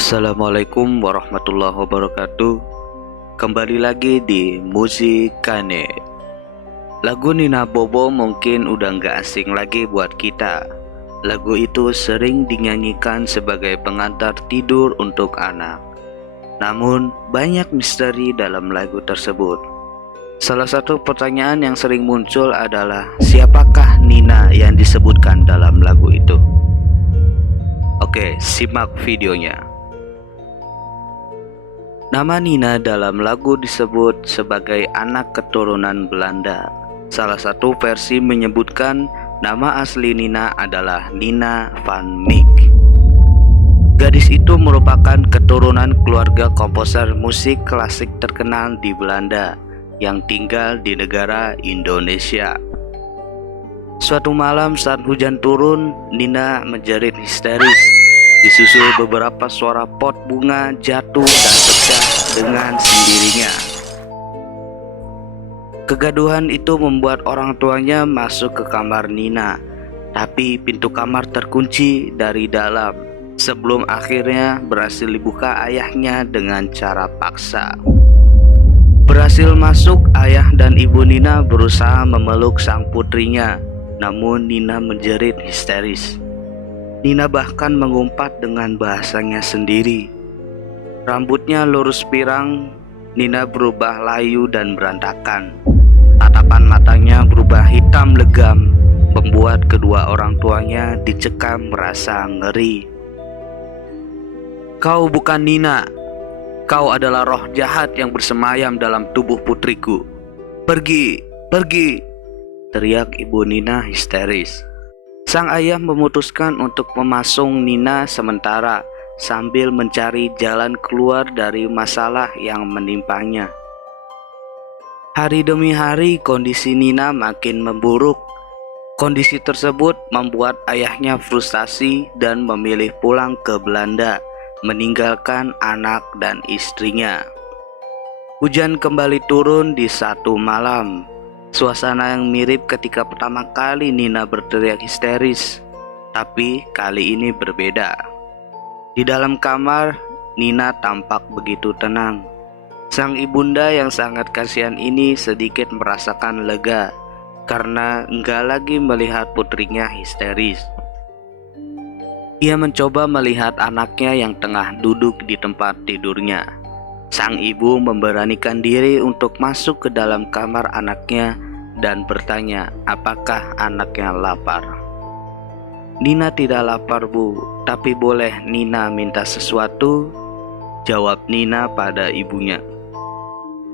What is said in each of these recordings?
Assalamualaikum warahmatullahi wabarakatuh. Kembali lagi di Musikane. Lagu Nina Bobo mungkin udah nggak asing lagi buat kita. Lagu itu sering dinyanyikan sebagai pengantar tidur untuk anak. Namun banyak misteri dalam lagu tersebut. Salah satu pertanyaan yang sering muncul adalah siapakah Nina yang disebutkan dalam lagu itu? Oke, simak videonya. Nama Nina dalam lagu disebut sebagai anak keturunan Belanda. Salah satu versi menyebutkan nama asli Nina adalah Nina van Meek. Gadis itu merupakan keturunan keluarga komposer musik klasik terkenal di Belanda yang tinggal di negara Indonesia. Suatu malam saat hujan turun, Nina menjerit histeris. Disusul beberapa suara pot bunga jatuh dan pecah dengan sendirinya. Kegaduhan itu membuat orang tuanya masuk ke kamar Nina, tapi pintu kamar terkunci dari dalam sebelum akhirnya berhasil dibuka ayahnya dengan cara paksa. Berhasil masuk, ayah dan ibu Nina berusaha memeluk sang putrinya, namun Nina menjerit histeris. Nina bahkan mengumpat dengan bahasanya sendiri. Rambutnya lurus pirang, Nina berubah layu dan berantakan. Tatapan matanya berubah hitam legam, membuat kedua orang tuanya dicekam merasa ngeri. "Kau bukan Nina. Kau adalah roh jahat yang bersemayam dalam tubuh putriku. Pergi, pergi!" teriak ibu Nina histeris. Sang ayah memutuskan untuk memasung Nina sementara sambil mencari jalan keluar dari masalah yang menimpanya. Hari demi hari kondisi Nina makin memburuk. Kondisi tersebut membuat ayahnya frustasi dan memilih pulang ke Belanda, meninggalkan anak dan istrinya. Hujan kembali turun di satu malam. Suasana yang mirip ketika pertama kali Nina berteriak histeris, tapi kali ini berbeda. Di dalam kamar, Nina tampak begitu tenang. Sang ibunda yang sangat kasihan ini sedikit merasakan lega karena enggak lagi melihat putrinya histeris. Ia mencoba melihat anaknya yang tengah duduk di tempat tidurnya. Sang ibu memberanikan diri untuk masuk ke dalam kamar anaknya dan bertanya apakah anaknya lapar. "Nina tidak lapar, Bu, tapi boleh Nina minta sesuatu?" jawab Nina pada ibunya.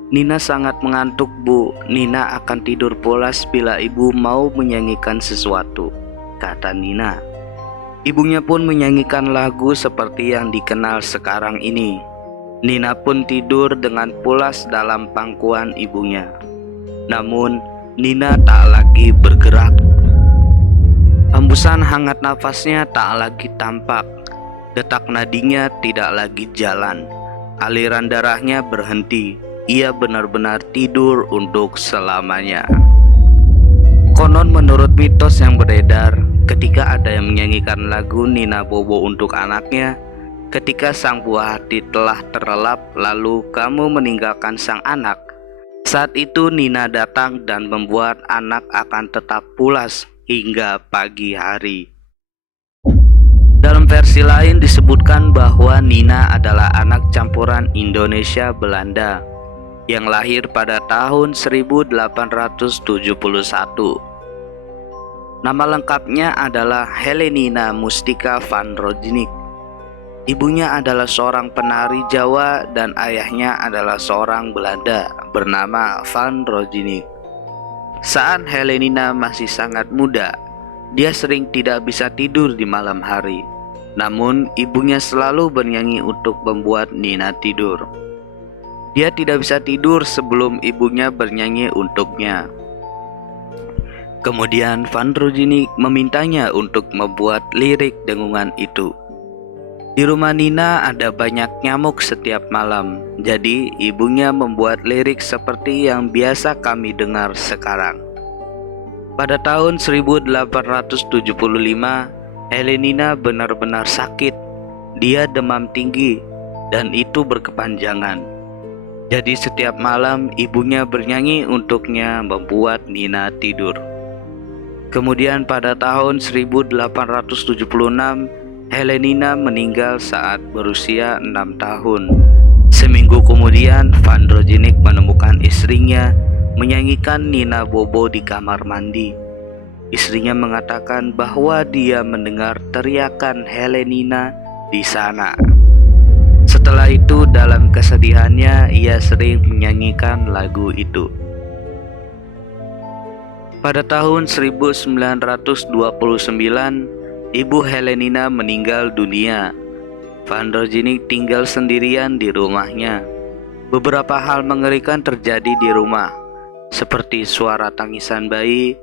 "Nina sangat mengantuk, Bu. Nina akan tidur pulas bila ibu mau menyanyikan sesuatu," kata Nina. Ibunya pun menyanyikan lagu seperti yang dikenal sekarang ini. Nina pun tidur dengan pulas dalam pangkuan ibunya. Namun, Nina tak lagi bergerak. Hembusan hangat nafasnya tak lagi tampak. Detak nadinya tidak lagi jalan. Aliran darahnya berhenti. Ia benar-benar tidur untuk selamanya. Konon menurut mitos yang beredar, ketika ada yang menyanyikan lagu Nina Bobo untuk anaknya, ketika sang buah hati telah terlelap lalu kamu meninggalkan sang anak, saat itu Nina datang dan membuat anak akan tetap pulas hingga pagi hari. Dalam versi lain disebutkan bahwa Nina adalah anak campuran Indonesia-Belanda yang lahir pada tahun 1871. Nama lengkapnya adalah Helenina Mustika van Rooijnek. Ibunya adalah seorang penari Jawa dan ayahnya adalah seorang Belanda bernama Van Rooijnek. Saat Helenina masih sangat muda, dia sering tidak bisa tidur di malam hari. Namun ibunya selalu bernyanyi untuk membuat Nina tidur. Dia tidak bisa tidur sebelum ibunya bernyanyi untuknya. Kemudian Van Rooijnek memintanya untuk membuat lirik dengungan itu. Di rumah Nina ada banyak nyamuk setiap malam, jadi ibunya membuat lirik seperti yang biasa kami dengar sekarang. Pada tahun 1875, Helenina benar-benar sakit. dia demam tinggi dan itu berkepanjangan. Jadi setiap malam ibunya bernyanyi untuknya membuat Nina tidur. Kemudian pada tahun 1876, Helenina meninggal saat berusia 6 tahun. Seminggu kemudian, Van Drojinic menemukan istrinya menyanyikan Nina Bobo di kamar mandi. Istrinya mengatakan bahwa dia mendengar teriakan Helenina di sana. Setelah itu, dalam kesedihannya, ia sering menyanyikan lagu itu. Pada tahun 1929, Ibu Helenina meninggal dunia. Van Drojinic tinggal sendirian di rumahnya. Beberapa hal mengerikan terjadi di rumah, seperti suara tangisan bayi.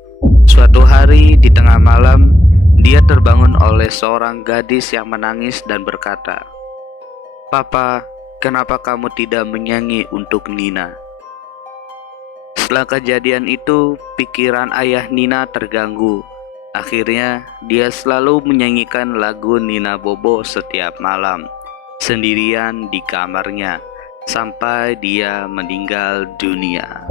Suatu hari di tengah malam, dia terbangun oleh seorang gadis yang menangis dan berkata, "Papa, kenapa kamu tidak menyanyi untuk Nina?" Setelah kejadian itu, pikiran ayah Nina terganggu. Akhirnya, dia selalu menyanyikan lagu Nina Bobo setiap malam, sendirian di kamarnya, sampai dia meninggal dunia.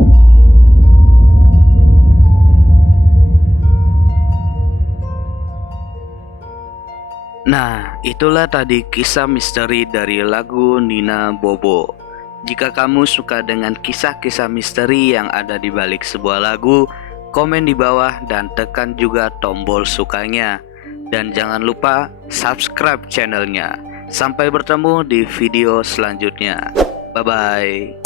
Nah, itulah tadi kisah misteri dari lagu Nina Bobo. Jika kamu suka dengan kisah-kisah misteri yang ada di balik sebuah lagu, komen di bawah dan tekan juga tombol sukanya. Dan jangan lupa subscribe channelnya. Sampai bertemu di video selanjutnya. Bye-bye.